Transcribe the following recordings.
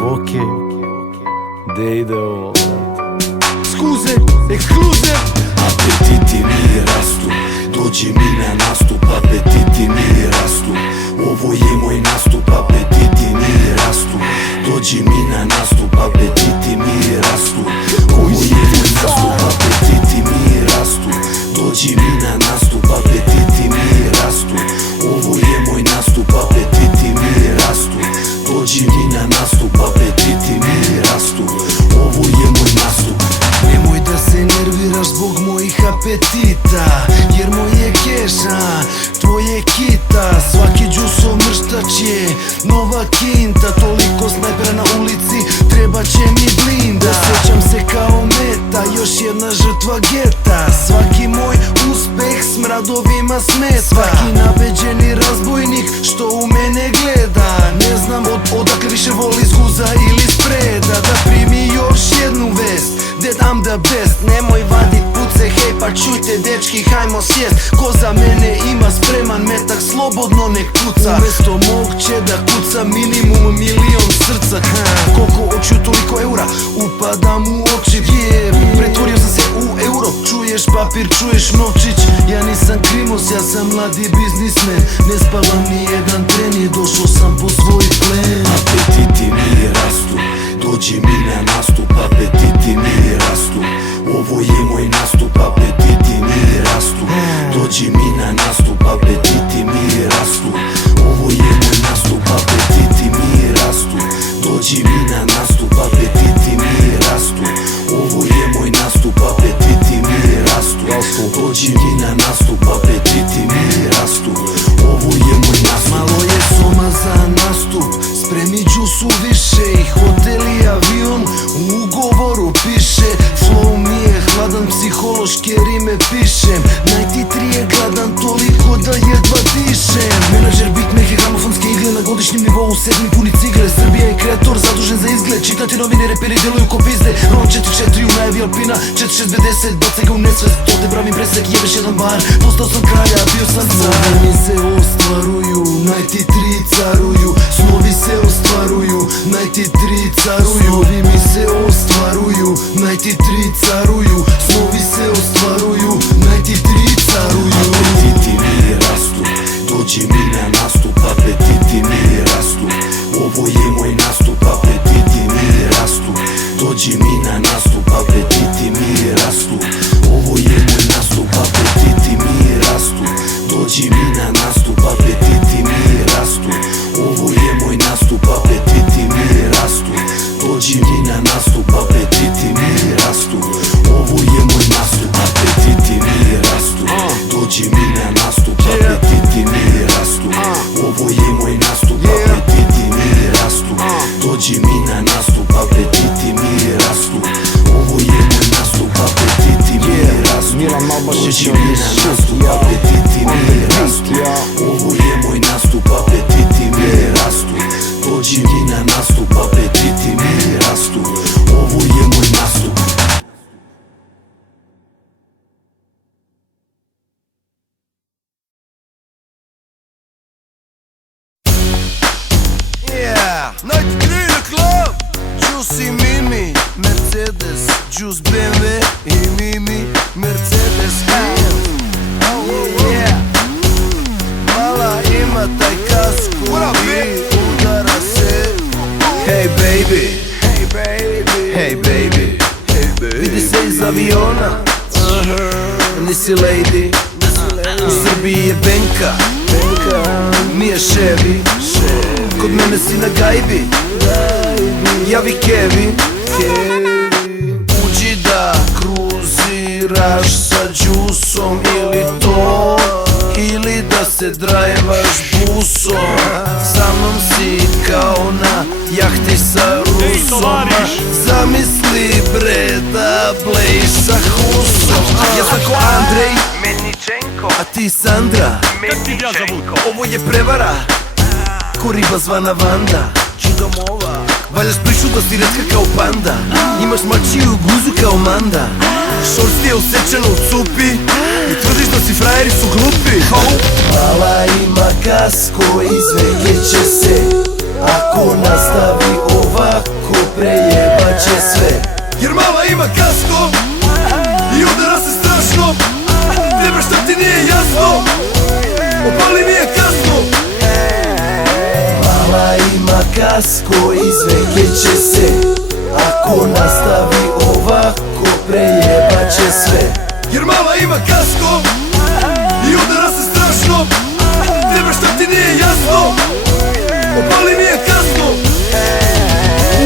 Voke, gde ide ovo? Skuze, ekskluze. Apetiti mi rastu, dođi mi na nastup. Apetiti mi rastu, ovo je moj nastup. Apetiti mi rastu, dođi mi na nastup. Apetiti mi rastu, ovo je moj nastup. Apetiti mi rastu, dođi mi na nastup. Apetiti mi rastu, ovo je moj nastup. Apetiti mi rastu, dođi mi na nastup. Apetiti mi rastu, ovo je moj nastup. Nemoj da se nerviraš zbog mojih apetita, jer moje keša, tvoje kita. Svaki džusov mrštač je nova kinta. Toliko snajpera na ulici, treba će mi blinda. Osjećam se kao meta, još jedna žrtva geta. Svaki moj uspeh smradovima smeta. Svaki nabeđeni razbojnik što u mene gleda. Ne znam odakle više voli iz guza ili spreda. Da primi još jednu vest, that I'm the best. Nemoj vadit puce, hej pa čujte dečki, hajmo sjest. Ko za mene ima spreman metak, slobodno nek puca. Umesto mog će da kuca minimum milion srca. Koliko očiju toliko eura, upadam u oči. Pretvorio sam se u euro, čuješ papir, čuješ novčić. Ja nisam krimos, ja sam mladi biznismen. Ne spavam ni jedan tren i došao sam po svoj plen. Apetiti mi rastu, dođi mi na nastup. Apetiti mi rastu, ovo je moj nastup. Apetiti mi rastu, dođi mi na nastup. Apetiti mi rastu, ovo je moj nastup. Apetiti mi rastu, dođi mi na nastup. Apetiti mi rastu, ovo je moj nastup. Apetiti mi rastu, dođi mi na nastup. Apetiti mi rastu, ovo je moj nastup. Malo je soma za nastup, spremi džusu više. I hotel i avion u ugovoru piše. Flow mi je hladan, psihološke rime pišem. Night 3 je gladan toliko da jedva dišem. Menadžer beatmaker, gramofonske igle na godišnjem nivou. Sedmi puni cigre, Srbija je kreator zadužen za izgled. Čitati novine, reperi deluju ko pizde. Ron 4-4 u najavi Alpina, 4-6-50 baca ga u nesvest. To te pravim presek, jebeš jedan bar. Postao sam kralja, bio sam car. Snovi mi se ostvaruju, Night 3 caruju. Snovi se ostvaruju, Night 3 caruju. Snovi mi se ostvaruju, Night 3 caruju. Snovi se ostvaruju, Night 3 caruju. Apetiti mi rastu, dođi mi na nastup. Apetiti mi rastu, ovo je moj nastup. Apetiti mi rastu, dođi mi na nastup. Apetiti mi rastu, ovo je moj nastup. Apetiti mi rastu, dođi mi na nastup. Apetiti mi rastu, ovo je moj nastup. Apetiti mi rastu, dođi mi na nastup. Apetiti mi rastu, ovo je moj nastup. Apetiti mi rastu, dođi mi na nastup. Apetiti mi rastu, ovo je moj nastup. Apetiti mi rastu, dođi mi na nastup. Apetiti mi rastu, ovo je moj nastup. Apetiti mi rastu, dođi mi na nastup. Apetiti mi rastu, ovo je moj nastup. Apetiti mi rastu, dođi mi na nastup. Apetiti mi rastu, ovo je moj nastup. Night 3 na club, Juice i Mimi, Mercedes, Juice BMW i Mimi, Mercedes Mala ima taj kasku i udara se. Hey baby, hey baby, hey baby, hey baby. Vidi se iz aviona, nisi lady. U Srbiji je Benka, nije Chevy. Kod mene si na gajbi, javi Kevi. Uđi da kruziraš sa džusom ili to, ili da se drajevaš busom. Sa mnom si kao na jahti sa Rusom. Zamisli bre da blejiš sa Husom. Ja sam ko Andrej Meničenko, a ti Sandra Meničenko. Ovo je prevara, ko riba zvana Vanda. Čudomova, valjaš plišu da si retka kao panda. Imaš mačiju guzu kao Manda. Šorst ti je usečen u cupi i tvrdiš da si frajeri su glupi. Mala ima kasko, izvegeće se. Ako nastavi ovako, prejebaće sve. Jer mala ima kasko i udara se strašno. Tebe šta ti nije jasno, opali mi je kasko. Mala ima kasko, izvegeće se. Ako nastavi ovako, prejebaće sve. Jer mala ima kasko i udara se strašno. Tebe šta ti nije jasno, opali mi je kasko.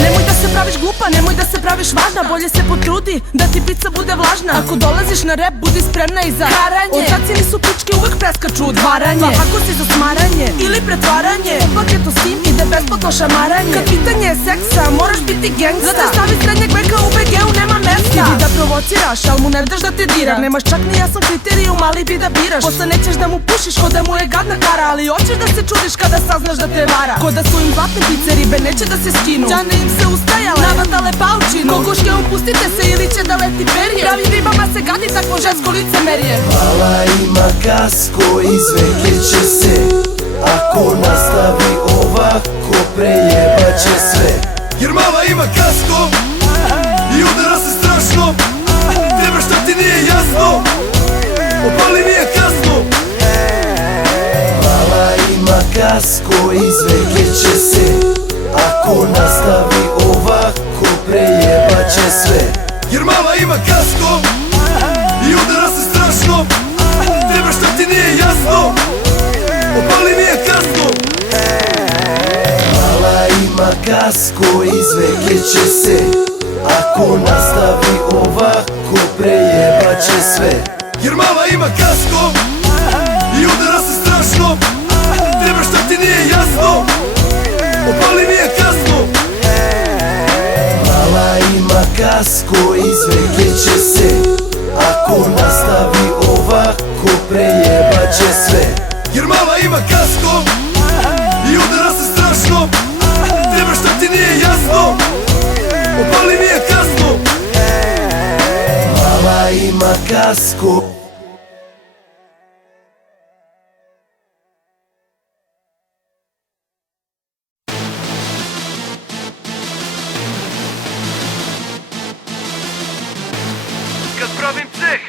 Nemoj da se praviš glupa, nemoj da se praviš važna. Bolje se potrudi da ti pizza bude vlažna. Ako dolaziš na rep, budi spremna i za karanje. Otaci nisu pičke, uvek preskaču udvaranje. Pa ako si za smaranje ili pretvaranje, opak je to s tim, ide besplatno šamaranje. Kad pitanje je seksa, moraš biti gangsta. Zato stavi srednjeg veka u BG-u, nema mesta. Ti bi da provociraš, al mu ne daš da te dira. Nemaš čak ni jasan kriterijum, ali bi da biraš. Posle nećeš da mu pušiš, ko da mu je gadna kara. Ali hoćeš da se čudiš kada saznaš da te vara. Ko da su im zlatne pice, ribe neće da se skinu. Đane im se ustajale, navatale paučinu. Kokoške opustite se ili će da leti perje. Pravim ribama se gadi takvo žensko licemerje. Mala ima kasko, izvegeće se. Ako nastavi ovako, prejebaće sve. Jer mala ima kasko i udara se strašno. Tebe šta ti nije jasno, opali mi je kasko. Mala ima kasko, izvegeće se. Ako nastavi ovako, prejebaće sve. Jer mala ima kasko i udara se strašno. Tebe šta ti nije jasno, opali mi je kasko. Mala ima kasko, izvegeće se. Ako nastavi ovako, prejebaće sve. Jer mala ima kasko i udara se strašno. Tebe šta ti nije jasno, opali mi je kasko. Mala ima kasko, izvegeće se. Ako nastavi ovako, prejebaće sve. Jer mala ima kasko i udara se strašno. Tebe šta ti nije jasno, opali mi je kasko. Mala ima kasko. Kad pravim ceh,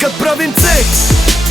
kad pravim ceh,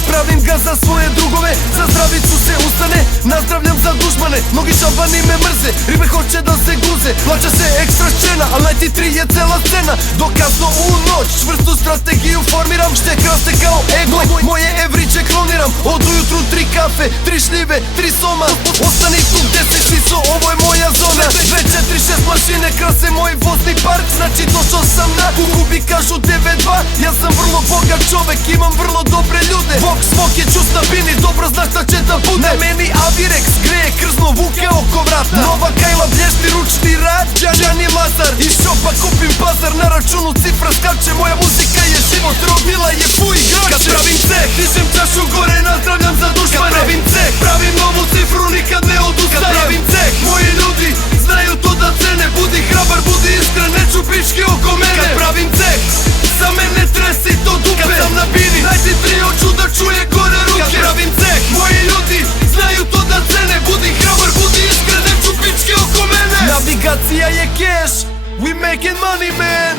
pravim ga za svoje drugove. Za zdravicu se ustane, nazdravljam za dušmane. Mnogi šabani me mrze, ribe hoće da se guze. Plaća se ekstra scena, al Night 3 je cela scena. Dokazno u noć, čvrstu strategiju formiram. Štek raste kao ego, moje evriće kloniram. Od ujutru 3 kafe, 3 šljive, 3 soma. Ostani tu gde si siso, ovo je moja zona. 2, 4, 6 mašine krase moj vozni park. Znači došao sam na Kukubi, kažu 9-2. Ja sam vrlo bogat čovek, imam vrlo dobre ljude. Svok je čust na bini, dobro znaš šta će da bude. Na meni Avirex greje krzno vuke oko vrata. Nova Kajla blješti ručni rad, Đani Lazar. Iz šopa kupim pazar, na računu cifra skače. Moja muzika je život, robila je fuj igrače. Kad pravim ceh, dižem čašu gore, nazdravljam za dušmane. Kad pravim ceh, pravim novu cifru, nikad ne odustajem. Kad pravim ceh, moji ljudi znaju to da cene. Budi hrabar, budi iskren, neću pičke oko mene. Kad pravim ceh, za mene tresi to dupe. Kad sam na bini, najti 3 oču da čuje gore ruke. Kad pravim ceh, moji ljudi znaju to da cene. Budi hrabar, budi iskren, neću pičke oko mene. Navigacija je cash, we making money man.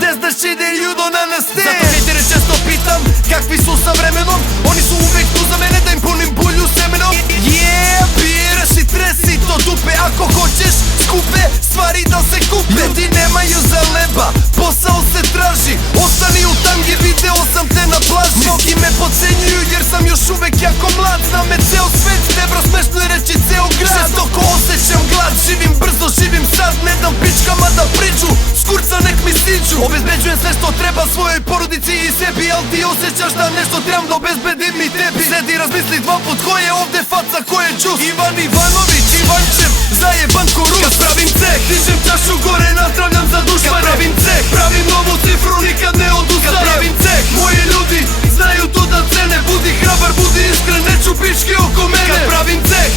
That's the shit that you don't understand. Zato hejtere često pitam, kakvi su sa vremenom. Oni su uvek tu za mene da im punim bulju semenom. Yeah, biraš i tresi to dupe. Ako hoćeš skupe stvari da se kupe. Ljudi nemaju za leba, posao se traži. Ostani u tangi, video sam te na plaži. Mnogi me podcenjuju jer sam još uvek jako mlad. Zna me ceo svet, debra smešno je reći ceo grad. Žestoko osjećam glad, živim brzo, živim sad. Ne dam pičkama da priču, skurca nek mi siđu. Obezbeđujem sve što treba svojoj porodici i sebi. Al ti osjećaš da nešto trebam da obezbedim i tebi. Sedi razmisli 2 put ko je ovde faca, ko je džus. Ivan Ivanović, Ivančev, zajeban ko Rus. Kad pravim ceh, dižem čašu gore, nazdravljam za dušmane. Kad pravim ceh, pravim novu cifru, nikad ne odustajem. Kad pravim ceh, moji ljudi znaju to da cene. Budi hrabar, budi iskren, neću pičke oko mene. Kad pravim ceh,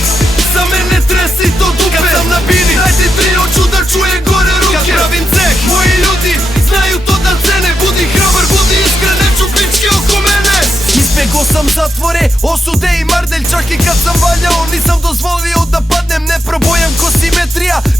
za mene tresi to dupe. Kad sam na bini, najti 3 oču da čuje gore ruke. Kad pravim ceh, moji ljudi znaju to da cene. Budi hrabar, budi iskren, neću pičke oko mene. Izbjegao sam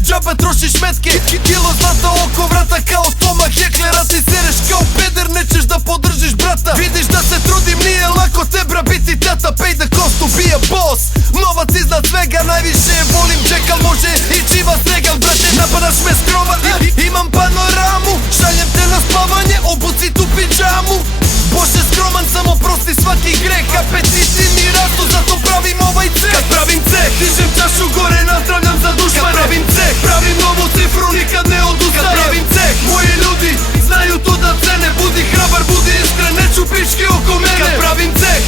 džaba trošiš metke. Kilo zlata oko vrata kao Toma Heklera. Ti sereš kao peder, nećeš da podržiš brata. Vidiš da se trudim, nije lako tebra biti tata. Pay the cost to be a boss. Novac iznad svega, najviše volim Jackal. Može i Chivas Regal, brate, napadaš me skroman. Imam panoramu, šaljem te na spavanje, obuci tu pidžamu. Bože skroman, samo prosti svaki greh. Apetiti mi rastu, zato pravim ovaj ceh. Kad pravim ceh, dižem čašu gore, nazdravljam za dušmane. Kad pravim ceh, pravim novu cifru, nikad ne odustajem. Kad pravim ceh, moji ljudi znaju to da cene. Budi hrabar, budi iskren, neću pičke oko mene. Kad pravim ceh,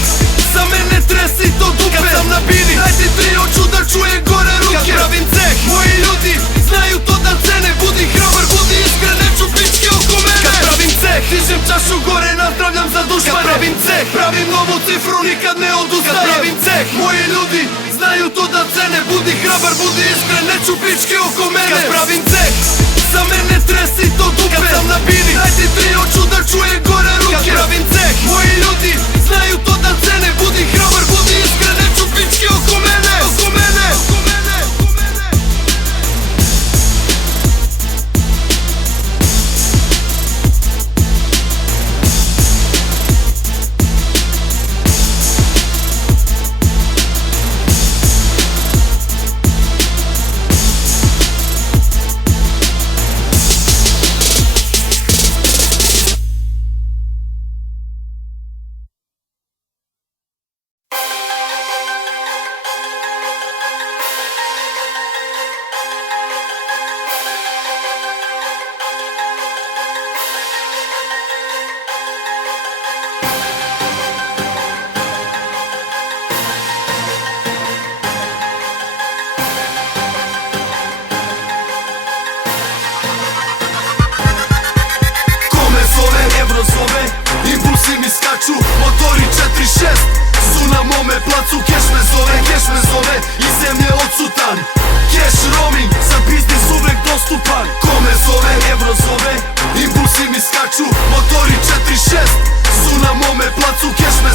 za mene tresi to dupe. Kad sam na bini, daj ti 3 oču da čuje gore ruke. Kad pravim ceh, moji ljudi znaju to da cene. Budi hrabar, budi iskren, neću pičke oko mene. Kad pravim ceh, dižem čašu gore, nazdravljam za dušmane. Kad pravim ceh, pravim novu cifru, nikad ne odustajem. Kad pravim ceh, moji ljudi znaju to da cene. Budi hrabar, budi iskren, neću pičke oko mene. Kad pravim ceh, za mene tresi to dupe. Kad sam na bini, daj ti 3 oču da čuje gore ruke. Kad pravim ceh, moji ljudi znaju to da cene. Budi hrabar, budi iskren, neću pičke oko mene. Oko mene, oko mene, oko mene. Zove, impulsi mi skaču, motori 4-6 su na mome placu. Keš me zove, iz zemlje odsutan. Keš roaming, za biznis uvek dostupan. Ko me zove, evro zove, impulsi mi skaču, motori 4-6 su na mome placu. Keš me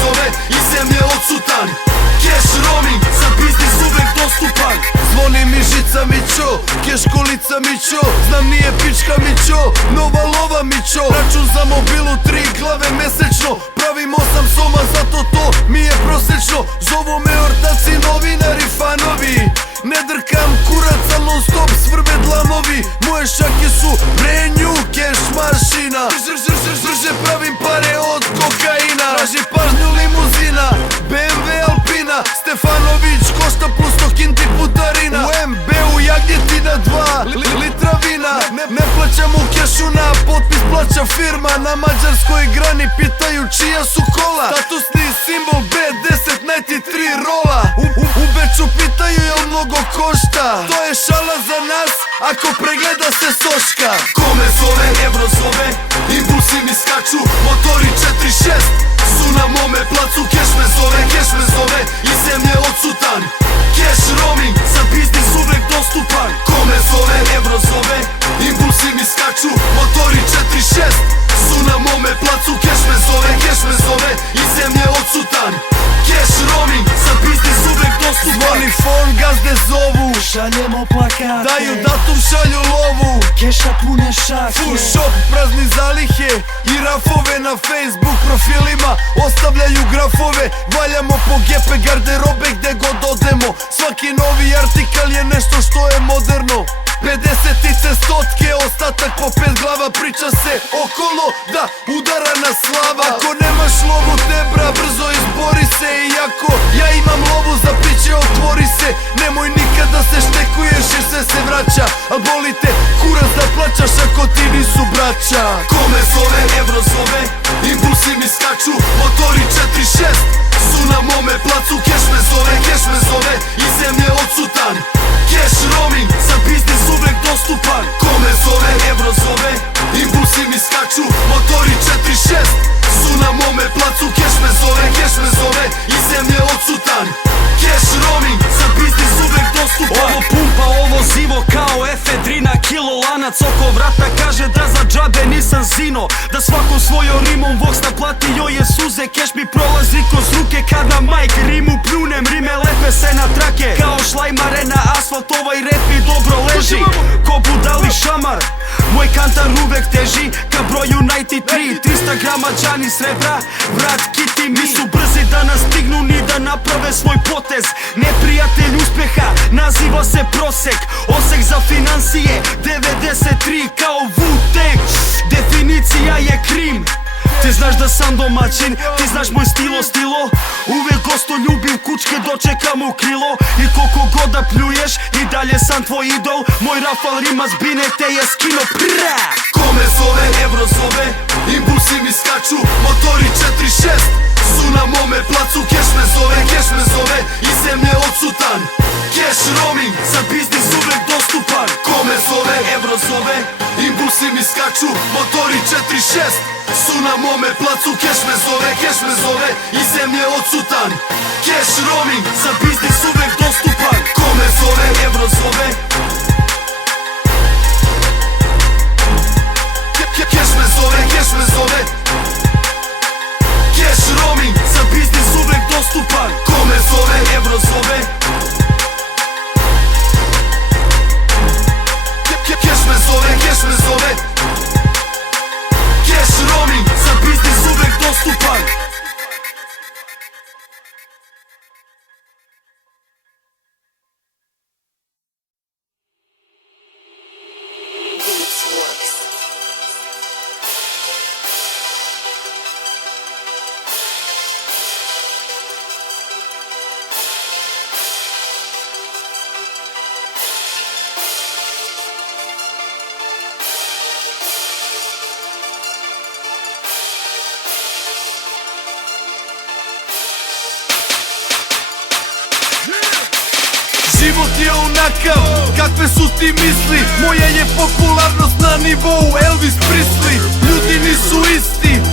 zove, iz zemlje odsutan. Keš roaming, za biznis uvek dostupan. Zvoni mi žica mi čo, keš kolica mi čo. Znam nije pička mi čo, nova lova mi čo. Račun za mobilu 3 glave mesečno. Pravim 8 soma, zato to mi je prosečno. Zovu me ortaci, novinari, fanovi. Ne drkam kurac, al non stop svrbe dlamovi. Moje šake su brand new cash mašina. Brže pravim pare od kokaina. Traži pažnju limuzina, BMW Alpina. Stefanović košta plus 100 kinti putarina. U MB-u jagnjetina 2 litra vina. Ne plaćam u kešu, na potpis plaća firma. Na mađarskoj grani pitaju čija su kola. Statusni simbol B10 93 rola. U Beču pitaju jel mnogo košta. To je šala za nas ako pregleda se soška. Ko me zove, evro zove, impulsi mi skaču, motori 4-6 su na mome placu. Keš me zove, iz zemlje odsutan. Keš roaming, za biznis uvek dostupan. Ko me zove, evro zove, impulsi mi skaču, motori 4-6 su na mome placu. Keš me zove, iz zemlje odsutan. Keš roaming, za biznis uvek dostupan. Zvoni fon, gazde zovu, Šaljemo plakate, daju datum, šalju lovu. keša pune šake. Full shop, prazni zalihe i rafove na Facebook profilima. Ostavljaju grafove, valjamo po gepe garderobe gde god odemo. Svaki novi artikal je nešto što je moderno. 50-ice, stotke, ostatak po 5 glava. Priča se okolo da udara na slava. Ako nemaš lovu tebra, brzo izbori se. Iako ja imam lovu za piće, otvori se. Nemoj nikad da se štekuješ jer sve se vraća. Al boli te kurac da plaćaš ako ti nisu braća. Ko me zove, evro zove, impulsi mi skaču, motori 4-6 su na mome placu. Keš me zove, iz zemlje odsutan. Keš roaming, za biznis uvek dostupan. Ko me zove, evro zove, impulsi mi skaču, motori 4-6 su na mome placu. Keš me zove, iz zemlje odsutan. Keš roaming, za biznis uvek dostupan. Ovo pumpa, ovo zivo kao efedrina, kilo lana Stranac oko vrata kaže da za džabe nisam zino, da svakom svojom rimom voks naplatio je suze. Keš mi prolazi kroz ruke kad na majk rimu pljunem, rime lepe se na trake kao šlajmare na asfalt. Ovaj rap mi dobro leži ko budali šamar, moj kantar uvek teži ka broju 93. 300 grama džani srebra, vrat kiti mi. Nisu brzi da nas stignu ni da naprave svoj potez. Neprijatelj uspeha naziva se prosek, osek za financije 93 kao Wu-Tang. Definicija je krim. Ti znaš da sam domaćin, ti znaš moj stilo. Uvijek gostoljubim, kučke dočekam u krilo. I koliko god da pljuješ, i dalje sam tvoj idol. Moj Rafal rima zbine te je skino. Kome zove, Evro zove, impulsi mi skaču, motori 4-6 su na mome placu. Keš me zove, iz zemlje odsutan. Cash roaming, za biznis uvek dostupan. Kome zove, Evro zove, impulsi mi skaču, motori 4-6 su na mome placu. Keš me zove, iz zemlje odsutan. Cash roaming, za biznis uvek dostupan. Kome zove, Evro zove, Cash me zove, cash roaming, za biznis uvek dostupan. Kome zove, Evro zove, cash me zove, cash roaming, za biznis uvek dostupan. Život je onakav, kakve su ti misli. Moja je popularnost na nivou Elvis Presley.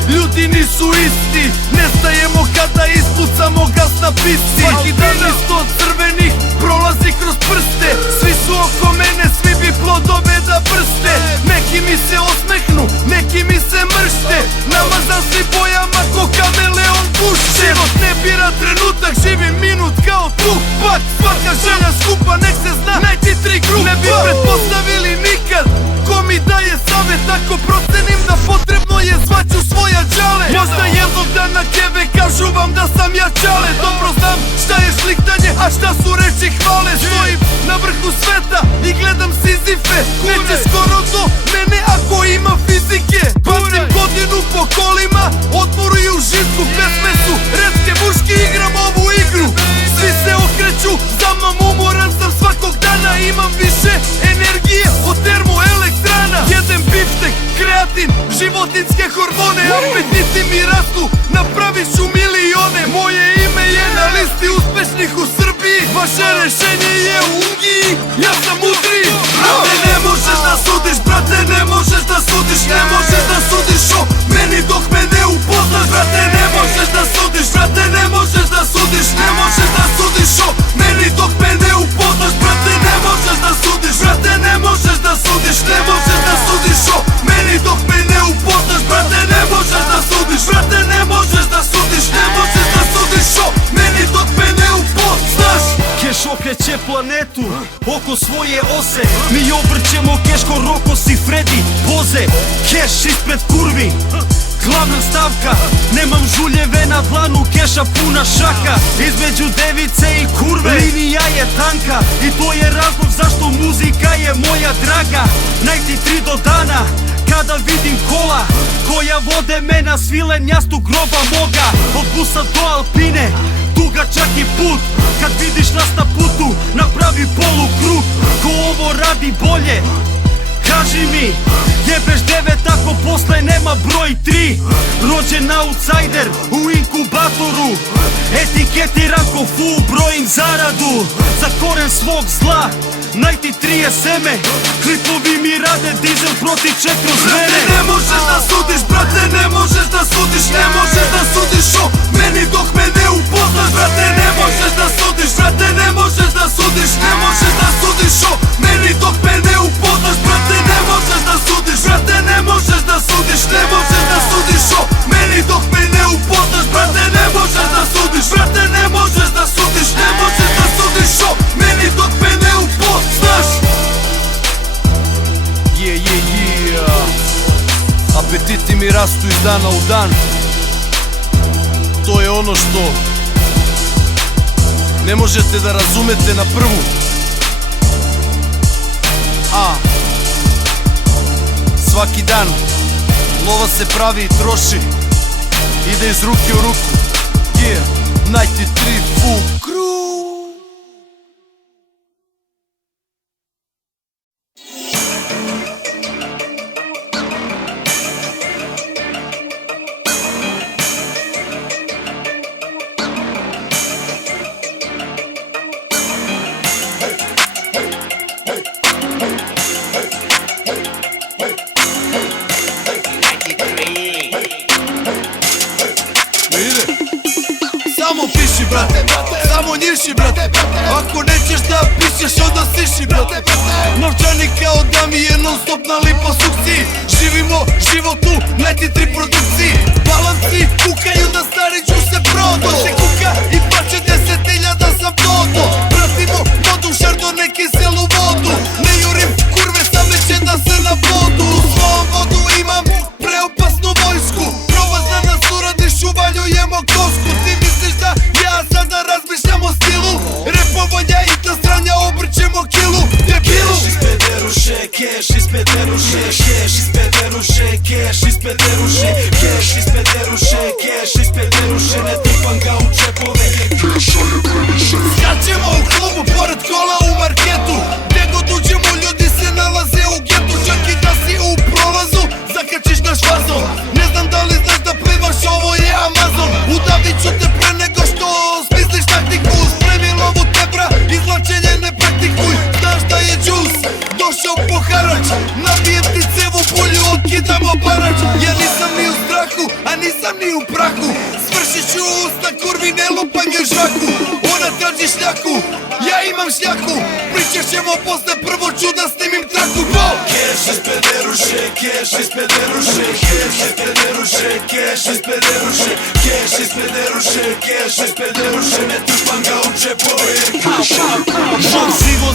Ljudi nisu isti. Nestajemo kada ispucamo gas na pisti. Svaki dan isto od crvenih prolazi kroz prste. Svi su oko mene, svi bi plodove da brste. Neki mi se osmehnu, neki mi se mršte. Namazan si bojama ko kameleon pušće. Život ne bira trenutak, živim minut kao Tupac. Svaka želja skupa, nek se zna, najti 3 grupa. Ne bi pretpostavili nikad ko mi daje savjet. Ako procenim da potrebno je, zvaću svoja džale. Možda jednog dana keve kažu vam da sam ja čale. Dobro znam šta je šliktanje, a šta su reči hvale. Stojim na vrhu sveta i gledam Sizife. Neće skoro do mene ako ima fizike. Bacim godinu po kolima, odmoru i užitku. Pesme su retke, muški, igram ovu igru. Svi se okreću, za mnom umoran sam svakog dana. Imam više energije od termoelektrana. Jedem biftek, kreatin, životinske hormone. Apetiti mi rastu, napravit ću milione. Moje ime je na listi uspešnih u Srbiji. Vaše rešenje je u Ungiji, ja sam mudri. Brate, ne možeš da sudiš, brate, ne možeš da sudiš. Ne možeš da sudiš o meni dok me ne upoznaš. Brate, ne možeš da sudiš, brate, ne možeš da sudiš. Ne možeš da sudiš o meni dok me ne upoznaš. Brate, ne možeš da sudiš, brate, ne možeš da sudiš. Ne možeš da sudiš o meni dok me ne upoznaš. Brate, ne možeš da sudiš, brate, ne možeš da sudiš. Ne možeš da sudiš o meni dok me ne upoznaš. Keš okreće planetu oko svoje ose. Mi obrćemo keš ko Rokos i Freddy Boze. Keš ispred kurvi, glavna stavka. Nemam žuljeve na dlanu, keša puna šaka. Između device i kurve linija je tanka. I to je razlog zašto muzika je moja draga. Najti 3 do dana kada vidim kola koja vode me na svilen jastu groba moga. Od busa do Alpine, dugačak i put. Kad vidiš nas na putu, napravi polukrug. Ko ovo radi bolje, kaži mi. Jebeš 9 ako posle nema broj 3. Rođen outsider u inkubatoru. Etiketiran ko fu, brojim zaradu. Za koren svog zla, najti 3 je seme. Klipovi mi rade, dizel protiče kroz mene. Ne možeš da sudiš, brate, ne možeš da sudiš. Ne možeš da sudiš o meni dok me ne upoznaš. Brate, ne možeš da sudiš, brate, ne možeš da sudiš. Ne možeš da sudiš o meni dok me ne upoznaš. Brate, ne možeš Brati mi rastu iz dana u dan. To je ono što ne možete da razumete na prvu. Svaki dan lova se pravi i troši, ide iz ruke u ruku. 93 full crew. Samo piši brate, samo njiši brate. Ako nećeš da pišeš onda siši brate. Novčanik kao da mi je non stop na liposukciji. Živimo život u 93 produkciji. Balanci kukaju da stari ću se prodo. Se kuka i pače 10.000 sam dodo. Pratimo vodu šardo neki selu vodu. Ne jurim kurve same će da se na vodu. U svom vodu imam preopasnu vojsku. Probaz da nas uradiš uvaljujemo kosku. Ti misliš da ja sada razmišljam o stilu? Repovanja i ta stranja obrćemo kilu. Debilu. Keš ispred deruše, keš ispred deruše, keš ispred deruše, keš ispred deruše, keš ispred deruše, keš ispred deruše. Ne trpam ga u čepove. Skačemo u klubu pored kola u marketu. Gdje god uđemo ljudi se nalaze u getu. Čak i da si u prolazu zakačiš naš fazon. Ne znam da li znaš da plivaš, ovo je Amazon. Udavit ću te pre nego što smisliš taktiku. Spremi lovu tebra, izlačenje ne praktikuj. Znaš da je džus došao po harač. Nabijem ti cevu bulju, otkidamo barač. Ja nisam ni u strahu, a nisam ni u prahu. Svršit ću usta kurvi, ne lupanje žaku. Ona traži šljaku, ja imam šljaku. Pričat ćemo posle, prvo ću da snimim traku. Keš ispred deruše, keš ispred deruše, keš ispred deruše, keš ispred deruše, keš ispred deruše, keš ispred deruše. Ne trpam ga u čepove.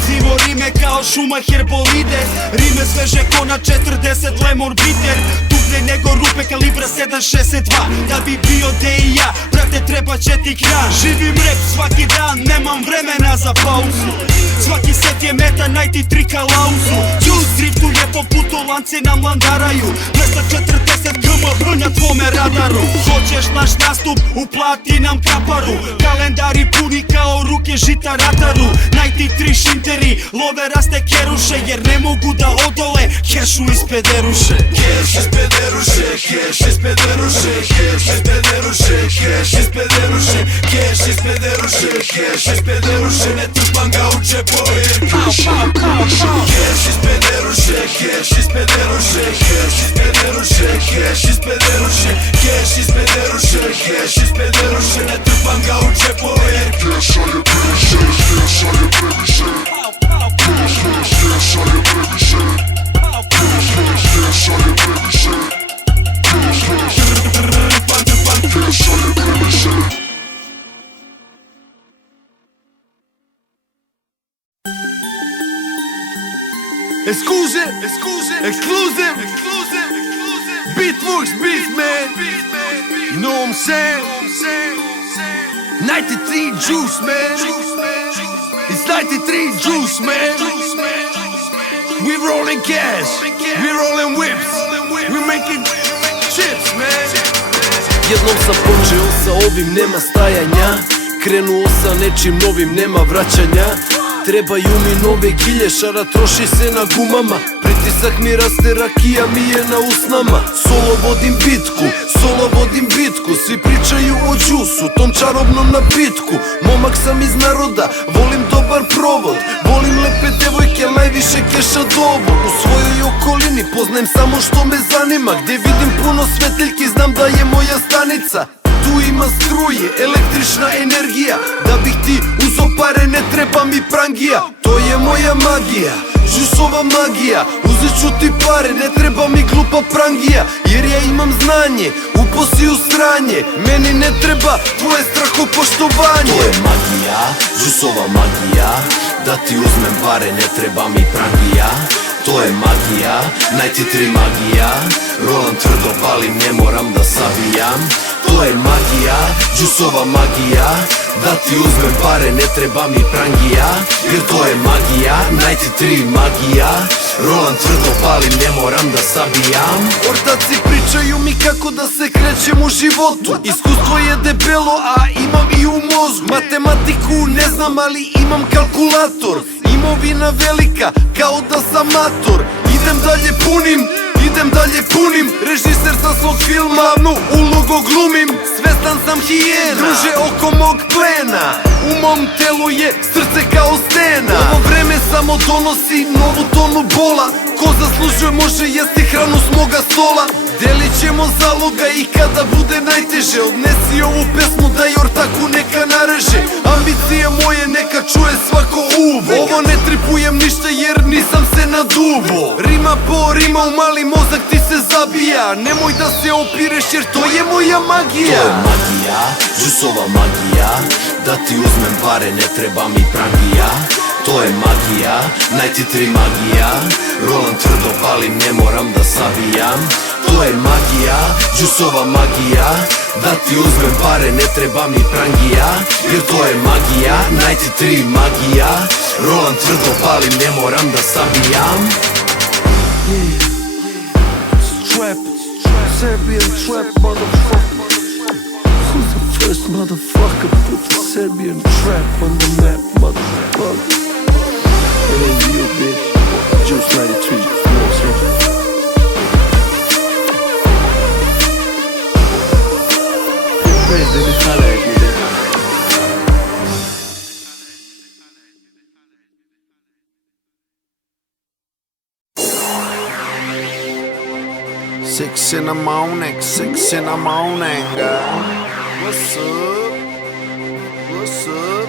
Zivo rime kao Schumacher bolide. Rime sveže ko na 40 Lemon Bitter. Dublje nego rupe kalibra 7.62. Da bi bio de i ja, brate treba će ti kran. Živim rap svaki dan, nemam vremena za pauzu. Svaki set je meta, 93 kalauzu. Juice driftuje po putu, lance nam landaraju. 240 km na tvome radaru. Hoćeš naš nastup, uplati nam kaparu. Kalendari puni kao ruke žita rataru. 93 šinteri, love raste keruše. Jer ne mogu da odole kešu ispred deruše. Keš ispred deruše, keš ispred deruše, keš ispred deruše, keš ispred deruše, keš ispred deruše, keš ispred deruše. Ne trpam ga u čepove. Keš ispred deruše, keš ispred deruše, keš ispred deruše, keš ispred deruše, keš ispred deruše, keš ispred deruše. Ne trpam ga u čepove. Keša je previše, keša je previše, keša je previše, keša je previše, keša je previše. Exclusive, Beatworks beats, man. You know what I'm saying? 93 juice, man. It's 93 juice, man. We rolling cash, we rolling whips, we making chips, man. Jednom sam počeo sa ovim, nema stajanja. Krenuo sa nečim novim, nema vraćanja. Trebaju mi nove gilje, šara troši se na gumama. Pritisak mi raste, rakija mi je na usnama. Solo vodim bitku, svi pričaju o džusu, tom čarobnom napitku. Momak sam iz naroda, volim dobar provod. Volim lepe devojke, najviše keša dovod. U svojoj okolini poznajem samo što me zanima. Gdje vidim puno svetiljki, znam da je moja stanica. Tu ima struje, električna energija. Da bih ti uzo pare, ne treba mi prangija. To je moja magija, Žusova magija. Uzet ću ti pare, ne treba mi glupa prangija. Jer ja imam znanje, uposi u stranje. Meni ne treba tvoje strahopoštovanje. To je magija, Žusova magija. Da ti uzmem pare, ne treba mi prangija. To je magija, 93 magija. Rolam tvrdo, palim, ne moram da sabijam. To je magija, džusova magija. Da ti uzmem pare, ne treba mi prangija. Jer to je magija, 93 magija. Rolam tvrdo, palim, ne moram da sabijam. Ortaci pričaju mi kako da se krećem u životu. Iskustvo je debelo, a imam i u mozgu. Matematiku ne znam, ali imam kalkulator. Imovina velika, kao da sam mator. Idem dalje punim režiser sa svog filma, ulogu glumim. Svestan sam hijena, druže oko mog plena. U mom telu je srce kao stena. Ovo vreme samo donosi novu tonu bola. Ko zaslužuje može jesti hranu s moga stola. Delit ćemo zaloga i kada bude najteže. Odnesi ovu pesmu da i ortaku neka nareže. Ambicije moje neka čuje svako uvo. Ovo ne tripujem ništa jer nisam se naduvo. Rima po rima u mali mozak ti se zabija. Nemoj da se opireš jer to je moja magija. To je magija, džusova magija. Da ti uzmem pare, ne treba mi prangija. To je magija, 93 magija. Rolam tvrdo, palim, ne moram da sabijam. To je magija, džusova magija. Da ti uzmem pare, ne treba mi prangija. Jer to je magija, 93 magija. Rolam tvrdo, palim, ne moram da sabijam. Trap, Serbian trap, motherfucker. Who's the first motherfucker put the Serbian trap on the map, motherfucker? It ain't you, bitch. Juice 93, you know what I'm saying? Praise, baby, holla at me. Six in the morning, girl. What's up? What's up?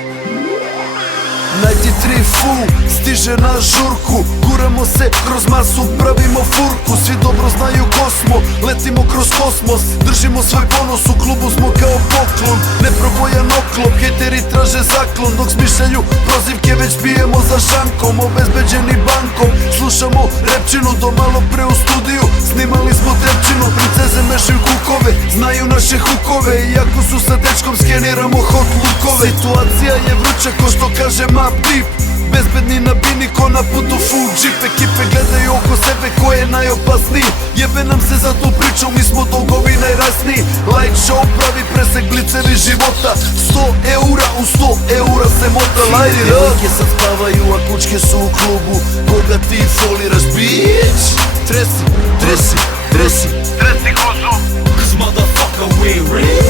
93 fu, stiže na žurku. Guramo se kroz masu, pravimo furku. Svi dobro znaju ko smo, letimo kroz kosmos. Držimo svoj ponos, u klubu smo kao poklon. Neprobojan oklop, hejteri traže zaklon. Dok smišljaju prozivke već bijemo za šankom. Obezbeđeni bankom, slušamo repčinu. Do malo pre u studiju, snimali smo tepčinu. Princeze mešaju kukove, znaju naše hukove. Iako su sa dečkom skeniramo hot lookove. Situacija je vruća ko što kaže map deep. Bezbedni na bini ko na putu full jeep. Ekipe gledaju oko sebe ko je najopasniji. Jebe nam se za tu priču, mi smo dogovi najrasniji. Light show pravi presek blicevi života. 100 eura, u 100 eura se mota. Light it up. Djevojke sad spavaju, a kućke su u klubu. Koga ti foliraš, bitch? Tresi, tresi, tresi, tresi kozu. Cause motherfucker we rich.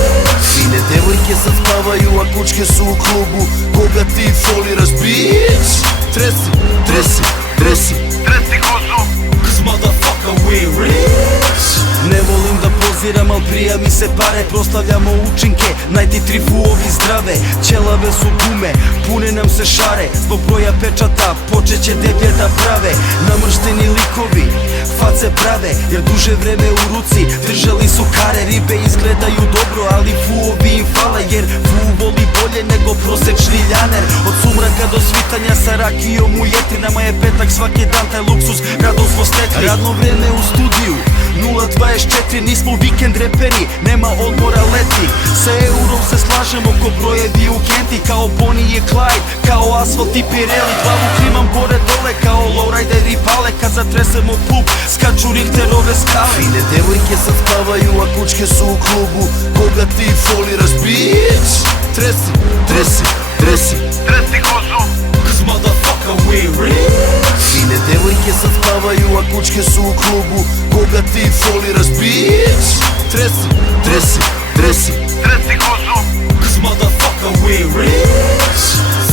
Fine devojke sad spavaju, a kućke su u klubu. Koga ti foliraš, bitch? Tresi, tresi, tresi, tresi kozu. Cause motherfucker we rich. Ne volim da poziram, al prija mi se pare. Proslavljamo učinke, 93 fuovi zdrave. Ćelave su gume, pune nam se šare. Zbog broja pečata počeće deblje da prave. Namršteni likovi, face prave. Jer duže vreme u ruci držali su kare. Ribe izgledaju dobro, ali fuovi im fale. Jer fu voli bolje nego prosečni ljaner. Od sumraka do svitanja sa rakijom u jeti. Nama je petak svaki dan, taj luksus radom smo stekli. Radno vreme u studiju 0.24, nismo vikend reperi, nema odmora leti. Sa eurom se slažemo ko brojevi u Kenti. Kao Bonnie i Clyde, kao asfalt i Pirelli. Glavu klimam gore dole kao lowrider i pale. Kad zatresemo klub, skaču Richterove skale. Fine devojke sad spavaju, a kućke su u klubu. Koga ti foliraš, bitch? Tresi, tresi, tresi, tresi kozu. Cause motherfucker we rich. Fine devojke sad spavaju, a kućke su u klubu. Koga ti foliraš, bitch? Tresi, tresi, tresi, tresi kozu. Cause motherfucker we rich.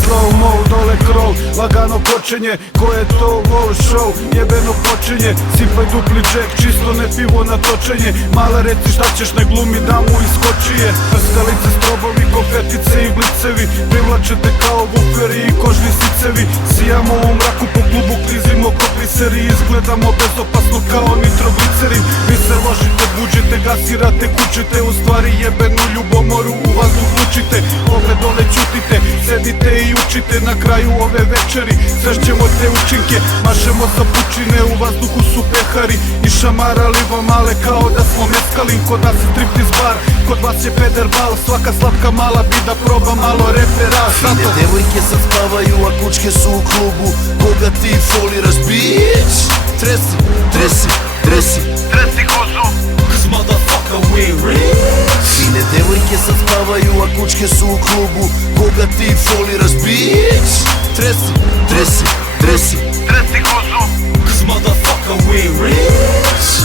Slow mo, dole krov, lagano počinje. Ko je to wow show, jebeno počinje. Sipaj dupli džek, čisto ne pivo na točenje. Mala reci šta ćeš, ne glumi damu iskočije. Prskalice, strobovi, konfetice i blicevi. Privlačete kao vuferi i kožni sicevi. Sijamo u mraku po klubu, klizimo ko gliseri. Izgledamo bezopasno kao nitroglicerin. Vi se ložite, buđite, gasirate, kućite. U stvari jebenu ljubomoru u vazduh lučite. Ove dole ćutite, sedite i učite. Na kraju ove večeri sve što ćemo te učinke. Mašemo sa pučine, u vazduhu su pehari i šamarali vam male kao da smo meskali. Kod nas je striptiz bar, kod vas je peder bal. Svaka slatka mala bi da proba malo repera. Fine devojke sad spavaju, a kučke su u klubu. Koga ti foliraš, bitch? Tresi, tresi, tresi, Tresi kozu, Cause motherfucker we rich. Fine devojke sad spavaju, a kučke su u klubu. Koga ti foliraš, bitch? Tresi, tresi, tresi, tresi kozu. Cause motherfucker we rich.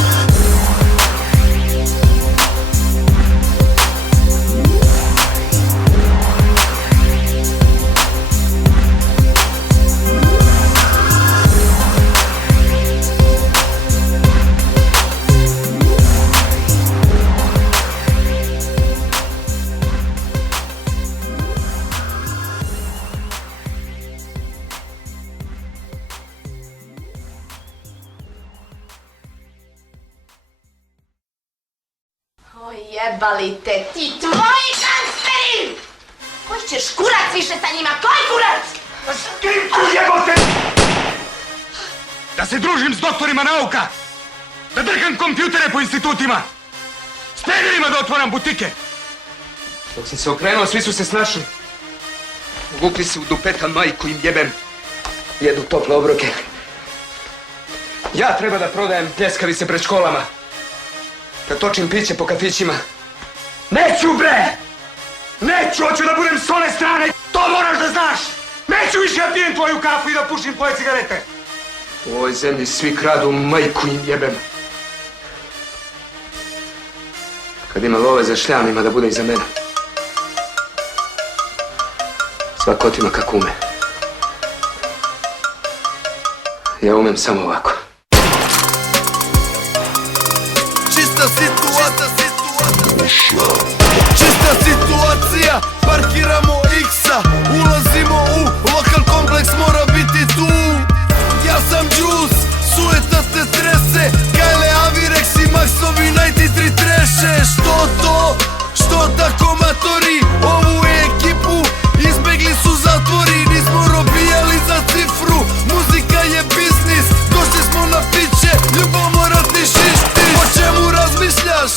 O jebali te ti tvoji gangsteri! Koji ćeš kurac više sa njima? Koji kurac? Da se družim s doktorima nauka, da drkam kompjutere po institutima, s pederima da otvaram butike. Dok sam se okrenuo, svi su se snašli. Uvukli se u dupeta, majku im jebem. Jedu tople obroke. Ja treba da prodajem pljeskavice pred školama, da točim piće po kafićima. Neću, bre! Neću, hoću da budem s one strane, to moraš da znaš! Neću više da pijem tvoju kafu i da pušim tvoje cigarete! U ovoj zemlji svi kradu, majku im jebem. Kad ima love za šljam, ima da bude i za mene. Svak otima kako ume. Ja umem samo ovako. Čista situacija, parkiramo X-a, ulazimo u lokal kompleks, mora biti tu. Ja sam Juice, sueta te trese, Kyle, Avirex i Maxovi 93 treše. Što to? Što tako matori? Ovu ekipu izbegli su zatvori, nismo robijali za cifru, muzika je biznis, došli smo na piće, ljubomora ti šišti. O čemu razmišljaš?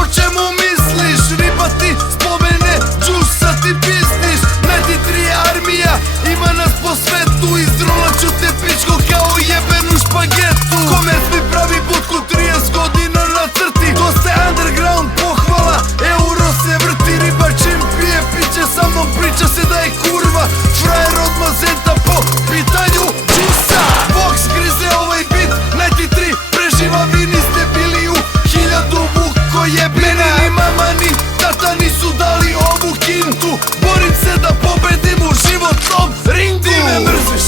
O čemu misliš? Riba ti spomene, džusa ti pisniš. 93 armija, ima nas po svetu, izrolat ću te pičko kao jebenu špagetu. Komerc mi pravi budku 30 godina na crti, to se underground pohvala, euro se vrti. Riba čim pije piće sa mnom, priča se da je kurva, frajer od mazenta po pitanju džusa. Vox grize ovaj bit, 93 preživa, vi niste bili u 1000 vuko jebina. Ni mama ni tata nisu dali ovu kintu, borim se da pobedim u životnom ringu. Ti me mrziš,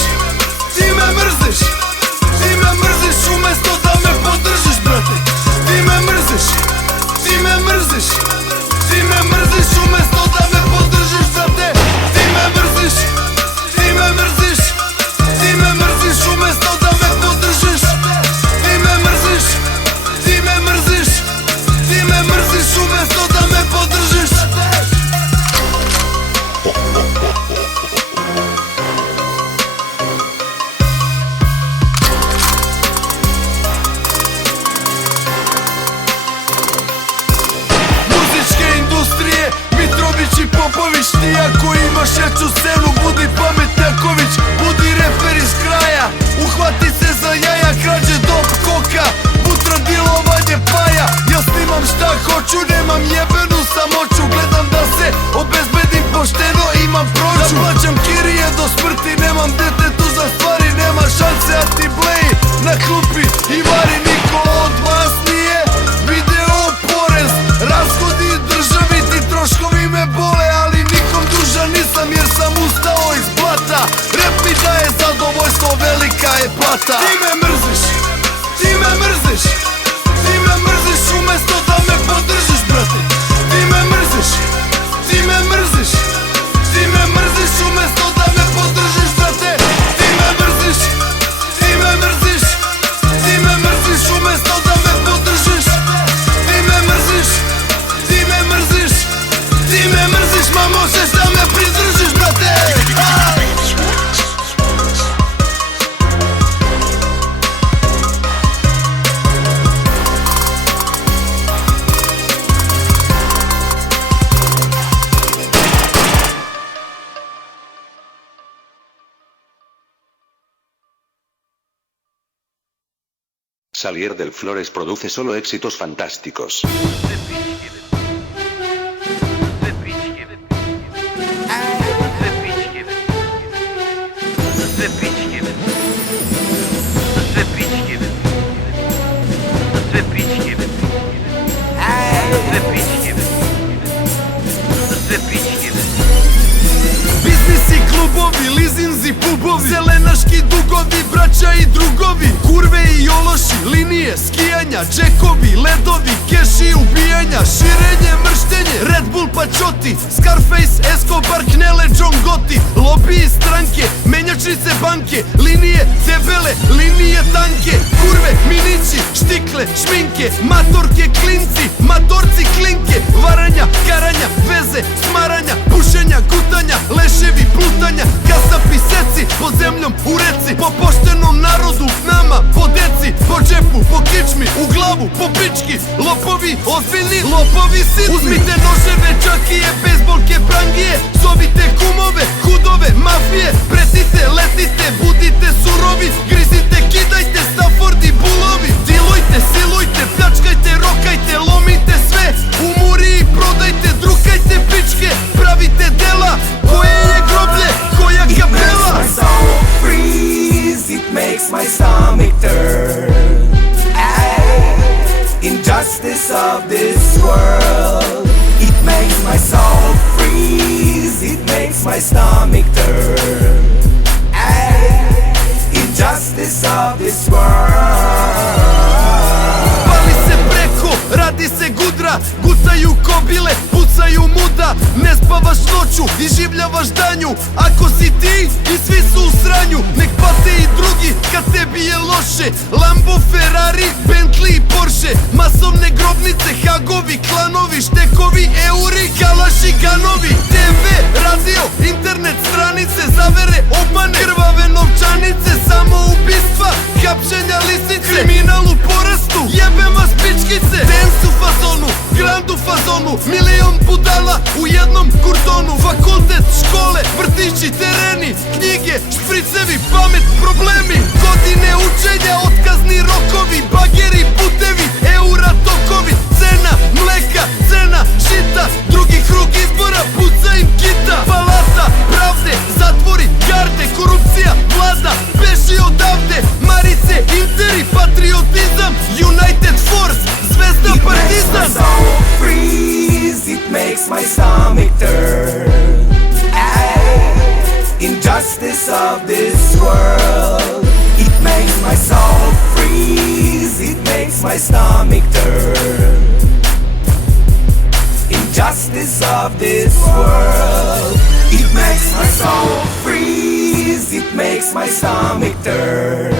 ti me mrziš, ti me mrziš umesto da me podržiš, brate. Ti me mrziš, ti me mrziš, ti me mrziš umesto da me podržiš, brate. Ti me mrziš, ti me mrziš, ti me mrziš umesto da me podržiš. Ti me mrziš, ti me mrziš, ti me mrziš umesto da me podržiš. Muzičke industrije, Mitrović i Popović. Ti ako imaš jaču scenu, budi pametnjaković, budi reper iz kraja, uhvati se za jaja, krađe dop koka, putra dilovanje paja. Ja snimam šta hoću, nemam jebenu samoću, gledam da se obezbedim pošteno, imam prođu. Da plaćam kirije do smrti, nemam detetu za stvari, nema šanse, a ti bleji na klupi i vari. Niko od vas nije video porez, rashodi državi, ti troškovi me bole, ali nikom dužan nisam jer sam ustao iz blata. Rap mi daje zadovoljstvo, velika je plata. Ti me mrziš, ti me mrziš, ti me mrziš umesto da me podržiš, brate. Ti me mrziš, ti me mrziš, ti me mrziš umesto da me podržiš, brate. Ti me mrziš, ti me mrziš, ti me mrziš umesto da me podržiš. Ti me mrziš, ti me mrziš, ti me mrziš, ma možeš da me pridržiš, brate. Salier del Flores produce solo éxitos fantásticos. Biznisi, klubovi, lizinzi, pubovi, zelenaški dugovi, braća i drugovi, kurve i ološi, linije, skijanja, džekovi, ledovi, keši, ubijanja, širenje, mrštenje, Red Bull pačoti, Scarface, Escobar, Knele, John Gotti, lobiji stranke, menjačnice banke, linije debele, linije tanke, kurve, minići, štikle, šminke, matorke, klinci, matorci, klinke, varanja, karanja, veze, smaranja, pušenja, gutanja, leševi, plutanja, kasapi, seci, pod zemljom, u reci, po poštenom narodu, nama, po deci, po džepu, po kičmi, u glavu, po pički, lopovi, ozbiljni, lopovi sitni. Uzmite noževe, čakije, bejsbolke, prangije, zovite kumove, hudove, mafije, pretite, letite, budite surovi, grizite, kidajte, Staffordi, bulovi, dilujte, silujte, pljačkajte, rokajte, lomite sve, u muri i prodajte, drukajte pičke, pravite dela, koje je groblje, koja kapela. It makes my soul freeze, it makes my stomach turn. Injustice of this world. It makes my soul freeze, it makes my stomach turn. Injustice of this world. Pali se preko, radi se gudra, gutaju kobile, pucaju muda, ne spavaš noću, iživljavaš danju, ako si ti i svi su u sranju, nek pate i drugi kad tebi je loše, Lambo, Ferrari, Bentley i Porsche, masovne grobnice, hagovi, klanovi, štekovi, euri, kalaši, ganovi, TV, radio, internet, stranice, zavere, obmane, krvave novčanice, samoubistva, hapšenja lisice, kriminal u porastu, jebem vas pičkice, dance u fazonu, grand u fazonu, milion budala u jednom kordonu, fakultet, škole, vrtići, tereni, knjige, špricevi, pamet, problemi, godine učenja, otkazni rokovi, bageri, putevi, eura, tokovi, cena mleka, cena žita, drugi krug izbora, puca im kita, palata, pravde, zatvori, garde, korupcija, vlada, beži odavde, marice, interi, patriotizam, United Force, zvezda, partizan. It makes my soul freeze, it makes my stomach turn. Injustice of this world. It makes my soul freeze, it makes my stomach turn. Injustice of this world. It makes my soul freeze, it makes my stomach turn.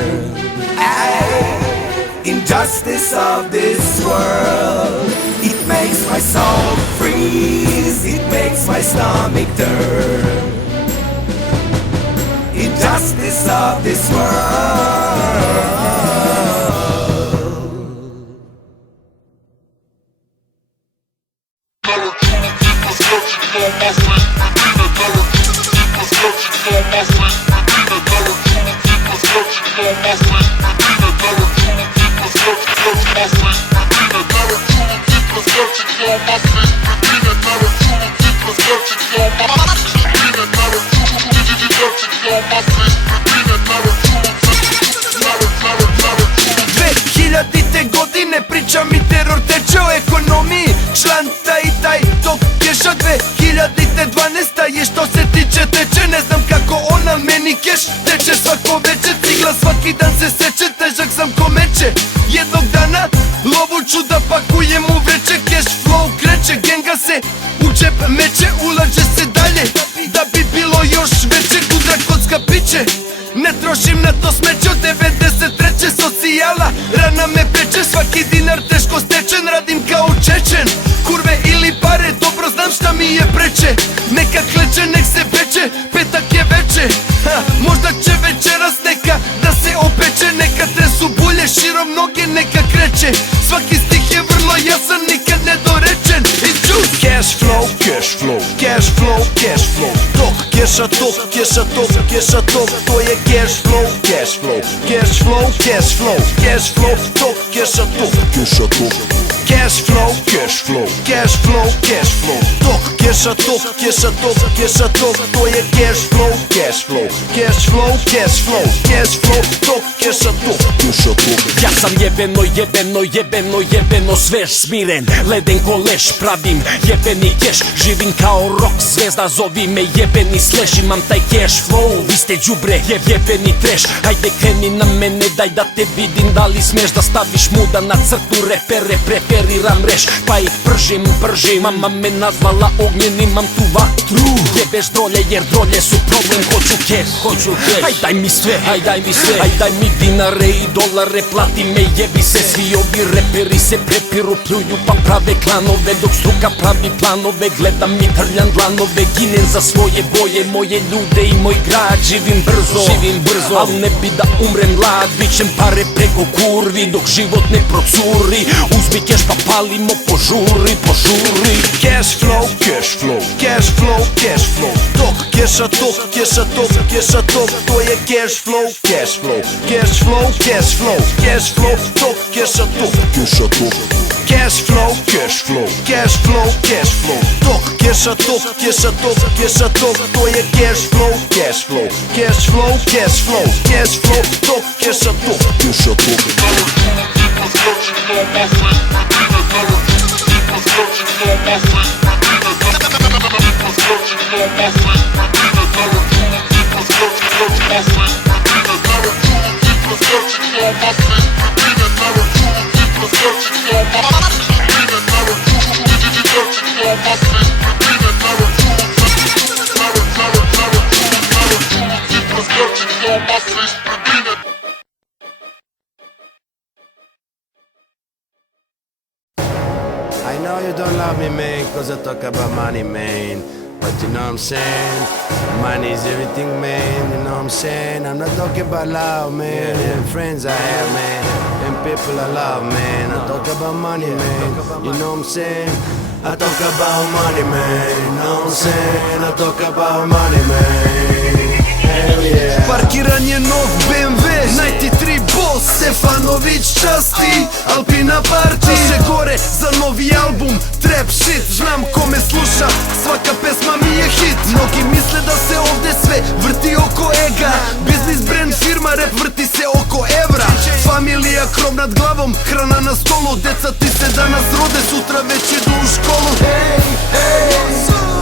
Injustice of this world. It makes my soul freeze, it makes my stomach turn. Injustice of this world. Godine priča mi teror teče o ekonomiji, član taj i taj, dok keša 2012 je što se tiče teče, ne znam kako on, al meni keš teče svako veče, cigla svaki dan se seče, težak sam ko meče, jednog dana lovu ću da pakujem u vreće, cash flow kreće, genga se u džep meće, ulaže se dalje, da bi bilo još veće, kudra kocka piće, ne trošim na to smeće od 93. socijala, rana me peče, svaki dinar teško stečen, radim kao Čečen, kurve ili pare, dobro znam šta mi je preče, neka kleče, nek se peče, petak je veče, možda će večeras neka da se opeče, neka tresu bulje širom noge, neka kreće, svaki stih je vrlo jasan, nikad nedorečen, it's juice. Cash flow, cash flow, cash flow, cash flow, dok keša tok, keša tok, keša tok. To je cash flow, cash flow, cash flow, cash flow, cash flow. Tok, keša tok, keša tok. Cash flow, cash flow, cash flow, cash flow. Tok, keša tok, keša tok, keša tok. To je cash flow, cash flow, cash flow, cash flow, cash flow. Tok, keša tok, keša tok. Ja sam jebeno, jebeno, jebeno, jebeno svež, smiren, leden ko leš, pravim jebeni keš, živim kao rock zvezda, zovi me jebeni slash, imam taj cash flow, vi ste đubre, jebeni trash, hajde kreni na mene, daj da te vidim, da li smeš da staviš muda na crtu, repere, preferiram reš, pa ih pržim, pržim, mama me nazvala ognjen, imam tu vatru, jebeš drolje, jer drolje su problem, hoću cash, aj daj mi sve, aj daj mi sve, aj daj mi dinare i dolare, plati me, jebi se, svi ovi reperi se prepiru, pljuju pa prave klanove, dok struka pravi planove, gledam i trljam dlanove, ginem za svoje boje, moje ljude i moj grad, živim brzo, al ne bi da umrem mlad, bićem pare preko kurvi, dok život ne procuri, uzmi keš pa palimo, požuri, požuri. Cash flow, cash flow, cash flow, cash flow. Tok, keša tok, keša tok, keša tok. To je cash flow, cash flow, cash flow, cash flow, cash flow. Tok, keša tok, keša tok. Cash flow, cash flow, cash flow, cash flow. Tok, keša tok, keša tok, keša tok. To je cash flow, cash flow, cash flow, cash flow, cash flow. Tok, keša tok, keša tok. I know you don't love me, man, cause I talk about money, man. But you know what I'm saying? Money is everything, man, you know what I'm saying? I'm not talking about love, man, and friends I have, man, and people I love, man. I talk about money, man, you know what I'm saying? I talk about money, man, you know what I'm saying? I talk about money, man. Hell yeah. Parkiran je nov BMW 93 Boss, Stefanović časti, Alpina party. Še gore za novi album, trap shit. Znam ko me sluša, svaka pesma mi je hit. Mnogi misle da se ovde sve vrti oko ega. Biznis, brand, firma, rap vrti se oko evra. Familija, krov nad glavom, hrana na stolu. Deca ti se danas rode, sutra već idu u školu.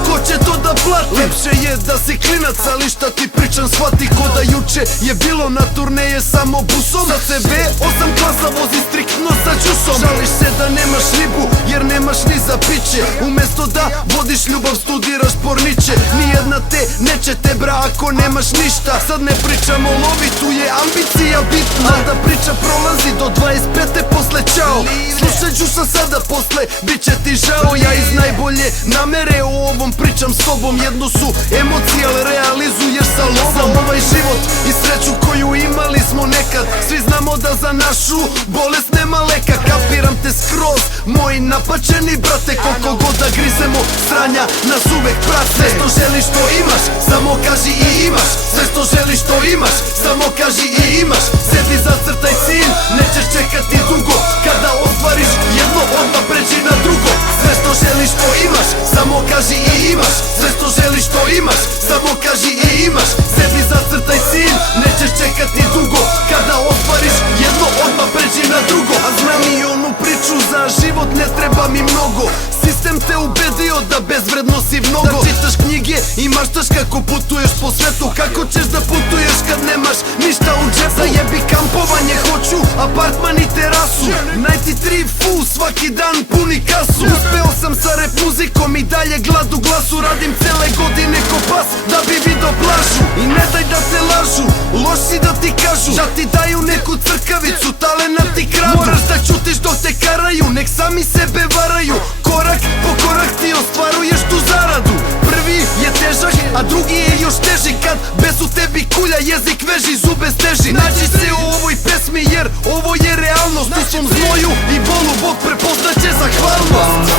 Ko će to da plati? Lepše je da si klinac, ali šta ti pričam shvati. Ko da juče je bilo na turneje samo busom. Sad se V8 klasa vozi striktno sa džusom. Žališ se da nemaš ribu jer nemaš ni za piće. Umesto da vodiš ljubav studiraš porniće. Nijedna te neće te bra ako nemaš ništa. Sad ne pričam o lovi, tu je ambicija bitna. Da priča prolazi do 25. posle čao. Slušaj džusa sada posle, bit će ti žao. Ja iz najbolje namere o ovom pričam s tobom. Jedno su emocije, ali realizuješ sa lovom. Za ovaj život i sreću koju imali smo nekad. Svi znamo da za našu bolest nema leka. Kapiram te skroz, moji napačeni brate. Koliko god da grizemo, stranja nas uvek prate. Sve što želiš to imaš, samo kaži i imaš. Sve što želiš to imaš, samo kaži i imaš. Sedi zacrtaj cilj, nećeš čekati dugo. Kada ostvariš jedno, odmah pređi na drugo. Sve što želiš to imaš, samo kaži i imaš. Sve što želiš to imaš, samo kaži i imaš. Sebi zacrtaj cilj, nećeš čekati dugo. Kada ostvariš jedno, odmah pređi na drugo. A znam i onu priču, za život ne treba mi mnogo. Sistem te ubedio da bezvredno si mnogo. Da čitaš knjige i maštaš kako putuješ po svetu. Kako ćeš da putuješ kad nemaš ništa u džepu? Zajebi kampovanje, hoću apartman i terasu. 93 fu, svaki dan puni kasu. Uspeo sam sa rap muzikom i dalje glad u glasu. Radim cele godine ko pas da bi vidio plažu. I ne daj da te lažu, loš si da ti kažu. Da ti daju neku crkavicu, talenat ti kradu. Moraš da ćutiš dok te karaju, nek sami sebe varaju. Korak po korak ti ostvaruješ tu zaradu. Prvi je težak, a drugi je još teži. Kad bez u tebi kulja, jezik veži, zube steži. Nađi se u ovoj pesmi jer ovo je realnost. U svom znoju i bolu Bog prepoznaće zahvalnost.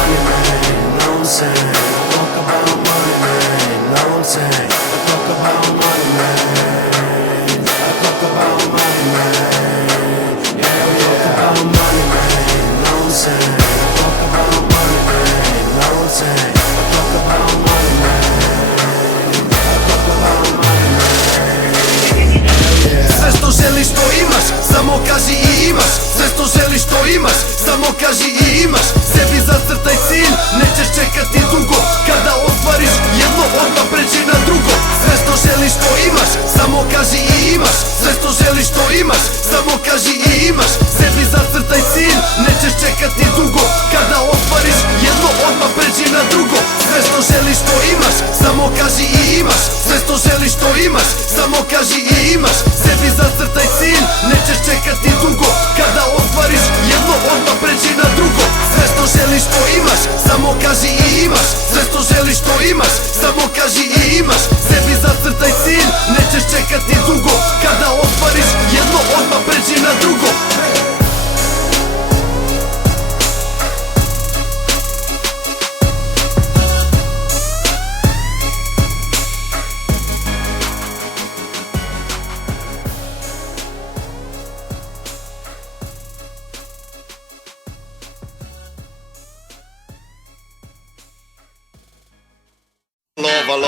kaži i imaš sve što želiš to imaš, samo kaži i imaš. Sebi zacrtaj cilj, nećeš čekati dugo. Kada ostvariš jedno, odmah pređi na drugo. Sve što želiš to imaš, samo kaži i imaš. Sve što želiš to imaš, samo kaži i imaš. Sebi zacrtaj cilj, nećeš čekati dugo. Kada ostvariš jedno, odmah pređi na drugo.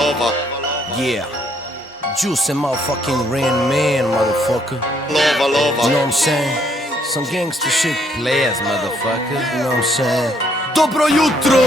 Lova. Yeah. Juice and motherfucking Rain Man, motherfucker. Lova. You know what I'm saying? Some gangster shit players, motherfucker. You know what I'm saying? Dobro jutro,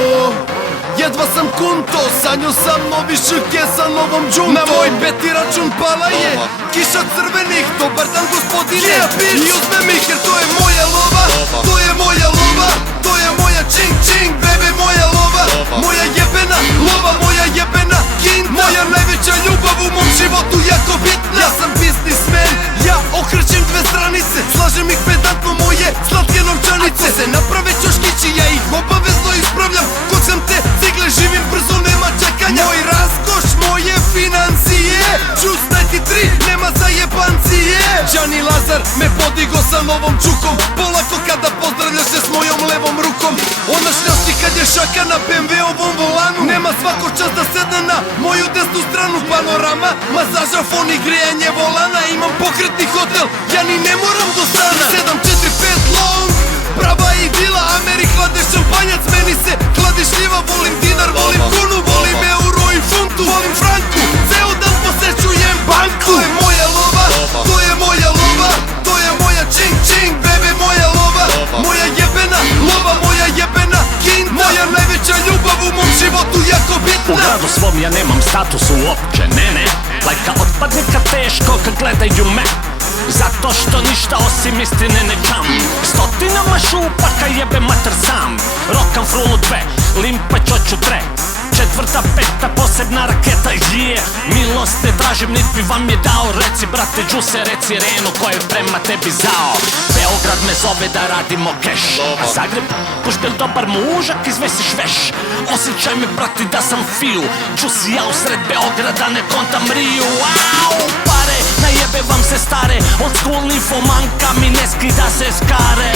jedva sam kunto, sanjo sam novi šike sa novom džuntom. Na moj peti račun pala je kiša crvenih, dobar dan gospodine. I uzmem ih jer to je moja lova, to je moja lova, to je moja čing čing, bebe moja lova. Moja jebena lova, moja jebena kinta, moja najveća ljubav u mom životu, jako bitna. Ja sam biznismen, ja okrećem dve stranice, slažem ih pedantno moje slatke novčanice. Ako se naprave ćoškići, ja ih obavezno ispravljam. Kod sam te cigle, živim brzo, nema čekanja. Moj raskoš, moje financije, Juice 93, nema zajebancije. Gianni Lazar me podigo sa novom čukom, polako kada pozdravljaš se s mojom levom rukom. Ona šljosti kad je šaka na BMW-ovom volanu, nema svako čas da sedne na moju desnu stranu. Panorama, masaža, fon i grijanje volana, imam pokretni hotel, ja ni ne moram do stana. 745 long, prava idila, Ameri hlade šampanjac, meni se hladi šljiva. Volim dinar, volim kunu, volim euro i funtu, volim franku, ceo dan posećujem banku. To je moja lova, to je moja lova, to je moja čing čing, bebe moja lova. Moja jebena lova, moja jebena kinta, moja najveća ljubav u mom životu, jako bitna. U gradu svom ja nemam status uopće, ne. Lajka otpadnika teško kad gledaju me, zato što ništa osim istine ne čam. Stotinama šupaka jebe mater sam. Rokam frulu dve, limpa čoču tre, četvrta, peta, posebna raketa, milost ne tražim, nit bi vam je dao. Reci brate Juice, reci Renu ko je prema tebi zao. Beograd me zove da radimo keš, a Zagreb kuštel dobar mužak, izvesiš veš. Osjećaj me brati da sam fiju, Juice ja usred Beograda ne kontam Riju. Pare, najebe vam se stare, od school info manka mi ne skida se skare.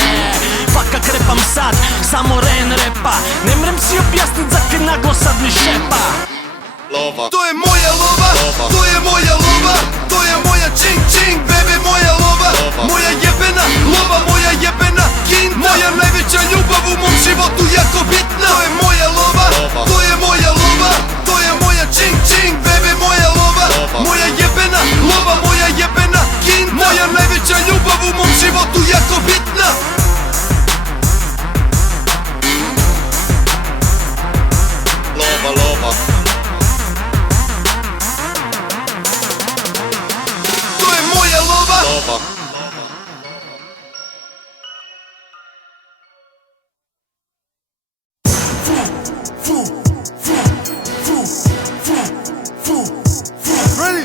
Faka krepam sad, samo Ren repa, ne mrem si objasnit zake naglo sad mi šepa. To je moja lova, to je moja lova, to je moja čing čing, bebe moja lova. Moja jebena lova, moja jebena kinta, moja najveća ljubav u mom životu, jako bitna. To je moja lova, to je moja lova, to je moja čing čing, bebe moja lova. Moja jebena lova, moja jebena kinta, moja najveća ljubav u mom životu, jako bitna. Lova. To je moja lova. Ready?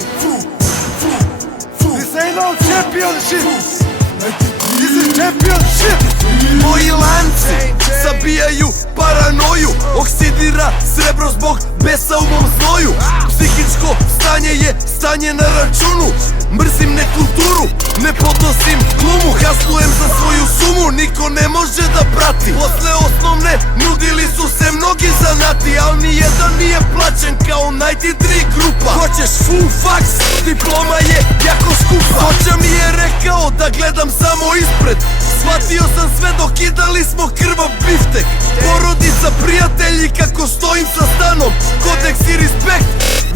This ain't no championship. This is championship. Moji lanci zabijaju paranoju, oksidira srebro zbog besa u mom znoju. Psihičko stanje je stanje na računu, mrzim nekulturu, ne podnosim glumu. Haslujem za svoju sumu, niko ne može da prati. Posle osnovne nudili su se mnogi zanati, al nijedan nije plaćen kao 93 grupa. Hoćeš full fax, diploma je jako skupa. Soča mi je rekao da gledam samo ispred, shvatio sam sve dok kidali smo krvav biftek. Porodica, prijatelji, kako stojim sa stanom, kodeks i respekt,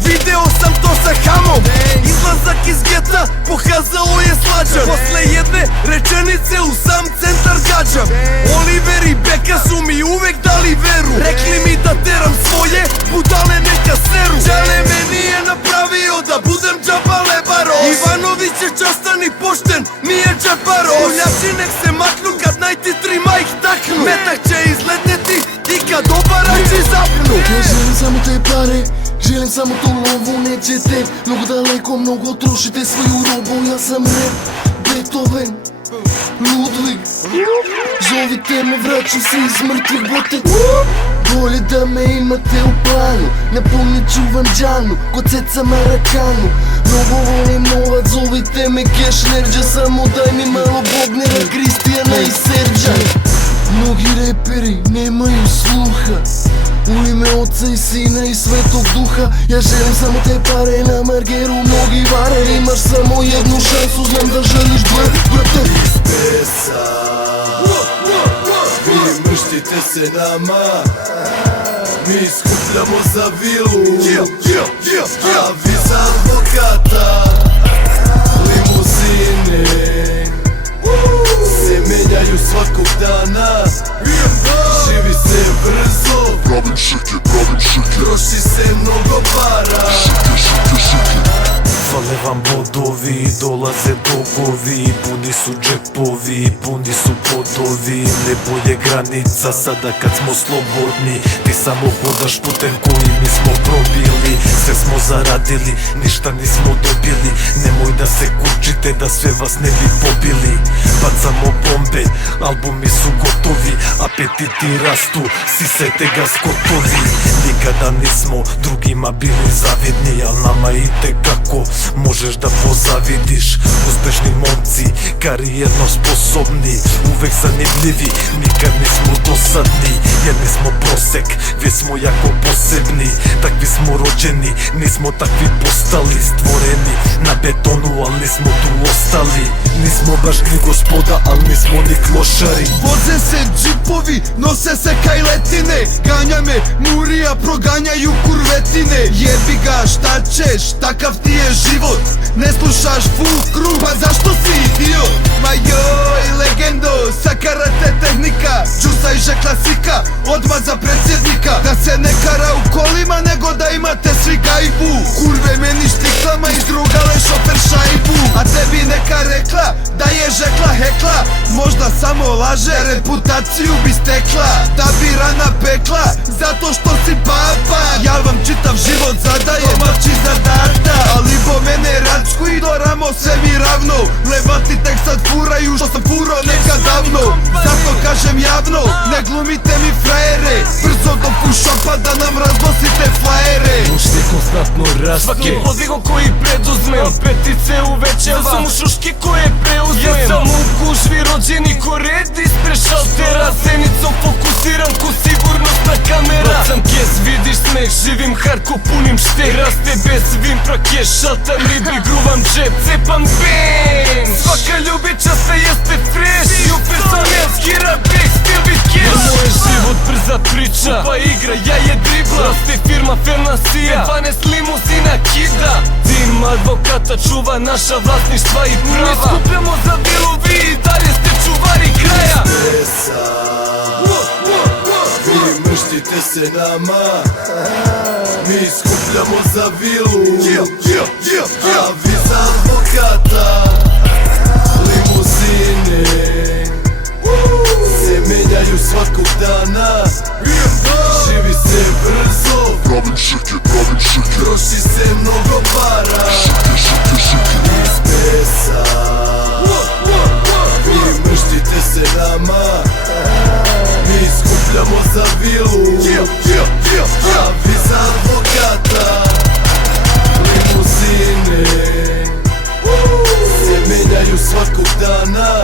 video sam to sa Hamom. Izlazak iz geta pokazao je slađan, posle jedne rečenice u sam centar gađam. Oliver i Beka su mi uvek dali veru, rekli mi da teram svoje budale neka seru. Čale me nije napravio da budem džaba lebaro, Ivanović je častan i pošten, nije džeparo. Koljači nek se maknu kad 93 majk taknu, metak će izleteti i kad obarači zapnu. Ja želim samo te pare, Dijelim samo tu lovu, nećete mnogo daleko, mnogo trošite svoju robu. Ja sam rap, Beethoven, Ludwig. Zovite me, vraćam se iz mrtvih bote. Bolje da me imate u planu, napunit ću vam džanu, ko ceca Marakanu. Mnogo volim novac, zovite me Cash Nerđa, samo daj mi malo Bognera, Kristijana i Serđa. Mnogi reperi nemaju sluha, u ime Oca i Sina i Svetog Duha. Ja želim samo te pare, na margeru mnogi vare. Imaš samo jednu šansu, znam da želiš dve, brate. Pesa, vi mrštite se nama, mi skupljamo za vilu, a vi za advokata. Limuzine se menjaju svakog dana, živi se brzo, Pravim šike, troši se mnogo para. Fale vam bodovi, dolaze dogovi, puni su džepovi, puni su podovi. Nebo je granica sada kad smo slobodni, ti samo hodaš putem koji mi smo probili. Sve smo zaradili, ništa nismo dobili, nemoj da se kurčite da sve vas ne bi pobili. Bacamo bombe, albumi su gotovi, apetiti rastu, sisajte ga skotovi. Nikada nismo drugima bili zavidni, al nama itekako možeš da pozavidiš. Uspešni momci, karijerno sposobni, uvek zanimljivi, nikad nismo dosadni. Jer nismo prosek, već smo jako posebni, takvi smo rođeni, nismo takvi postali. Stvoreni na betonu, al nismo tu ostali. Nismo baš ni gospoda, al nismo ni klošari. Voze se džipovi, nose se kajletine, ganja me Murija, proganjaju kurvetine. Jebi ga, šta ćeš, takav ti je život. Ne slušaš Fukru, pa zašto si idiot? Ma joj, legendo, sa karate tehnika, džusajže klasika, odmah za predsjednika. Da se ne kara u kolima, nego da imate svi gajbu. Kurve meni štiklama izdrugale šofer šajbu. A tebi neka rekla, da je žekla hekla, možda samo laže, reputaciju bi stekla. Da bi rana pekla, zato što si papa. Ja vam čitav život zadajem, mači zadata. Ali bo mene račku i do ramo sve mi ravno. Levati tek sad furaju što sam furo nekad davno. Zato kažem javno, ne glumite mi frajere. Brzo do pušopa da nam raznosite flajere. Ušte konstantno rastu, Svakim podvigom koji preduzmem petice uvećava, sam u šuške koje preuzmem. Jesam u gužvi rođeni ko red ispred šaltera, zenicom fokusiram ko sigurnosna kamera. Bacam kes, vidiš smeh, živim hardko, punim štek. Raste bez vimpra keš, šaltam ribi, gruvam džep, cepam bang. Svaka ljubića se jeste fresh, supersonelski rap, back, still with cash. Moj je život brza priča, pa igra, ja je dribla. Raste firma Fernasija, 12 limuzina kida. Tim advokata čuva naša vlasništva i prava. Mi skupljamo za vilu, vi i dalje ste čuvari kraja. Pesa, vi mrštite se nama, mi skupljamo za vilu, a vi za advokata. Limuzine se menjaju svakog dana, živi se brzo, pravim šike, troši se mnogo para. Iz pesa, vi mrštite se nama, mi skupljamo za vilu, a vi za advokata. Limuzine se menjaju svakog dana,